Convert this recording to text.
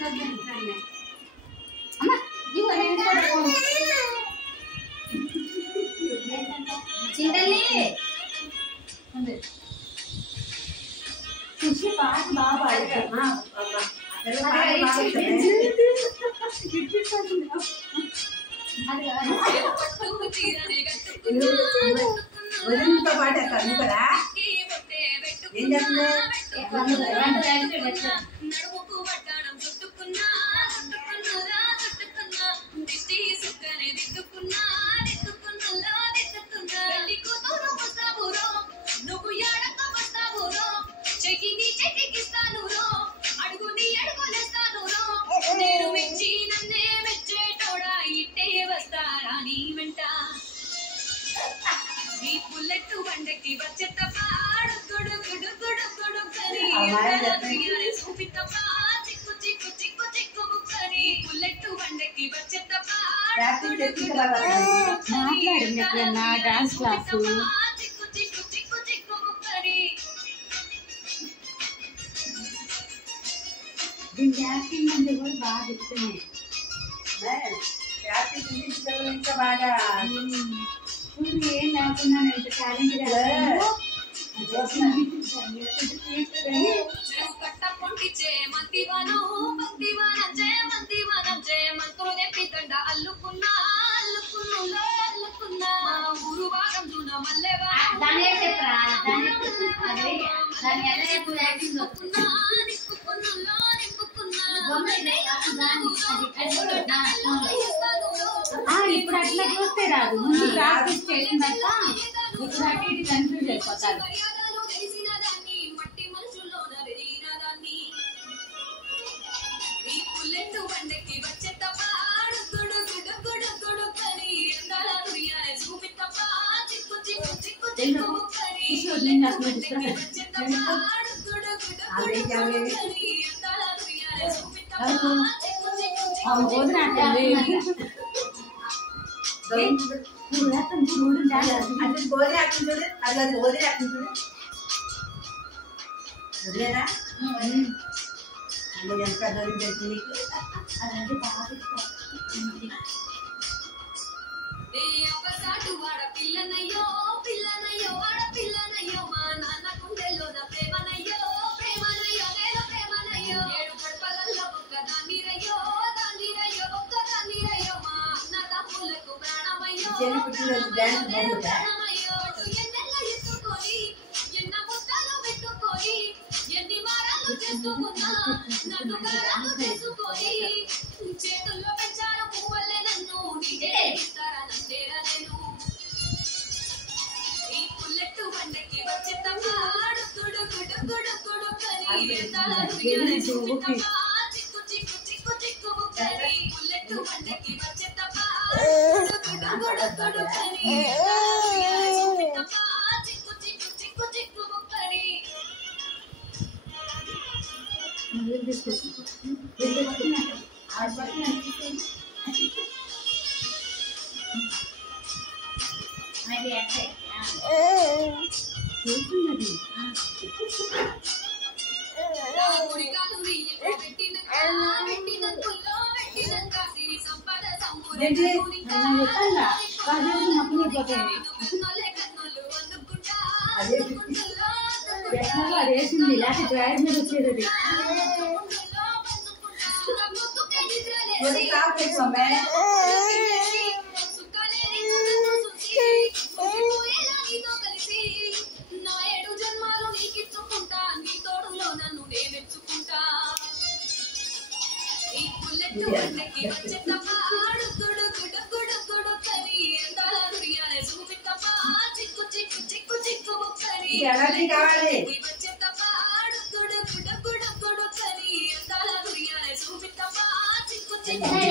అమ్మ చింతల్లి ఖుషి పాట బాగా వదిలితో పాట కదా ఏం చేస్తుంది మాట్లాడిన డాన్స్ క్లాసు దీనికి యాక్టింగ్ అంటే కూడా బాగా ఇష్టమే ఇంకా బాగా చూడు ఏం లేకుండా ఎంత టాలెంట్ ఇప్పుడు అట్లా చూస్తే రాదు ముందు ప్రాక్టీస్ చేసినాక ఇప్పుడు అటు ఇటు కన్ఫ్యూజ్ అయిపోతారు వదిలేరా ఎంత దొరికి అదంటే బాగా పిల్లనయ్యో పిల్లనయ్యో వాడ పిల్లనయ్యో మా నాన్న కుండెలో ప్రేమనయ్యో ప్రేమనయ్యో నేను ప్రేమనయ్యో ఏడు గడపలలో ఒక్క దానిరయ్యో దానిరయ్యో ఒక్క దానిరయ్యో మా అన్న తమ్ములకు ప్రాణమయ్యో ప్రాణమయ్యో ఎన్నెల్ల ఎత్తుకొని ఎన్న ముద్దలు పెట్టుకొని ఎన్ని వారాలు చేసుకున్నా నన్ను గారాలు చేసుకొని చేతుల్లో పెంచారు పువ్వులే నన్ను నీకే ఇస్తారా నందేరా నేను ఈ పుల్లెట్టు బండకి వచ్చేటప్పుడు గుడు గుడు గుడు గుడు కని తాళాలు చూపితమ్మా చిక్కు చిక్కు చిక్కు చిక్కు కని పుల్లెట్టు బండకి వచ్చేటప్పుడు గుడు గుడు గుడు కని తాళాలు చూపితమ్మా చిక్కు చిక్కు చిక్కు చిక్కు కని అదేసింది ఇలాంటి డ్రైవర్ మీద వచ్చేది కావాలి చిక్కు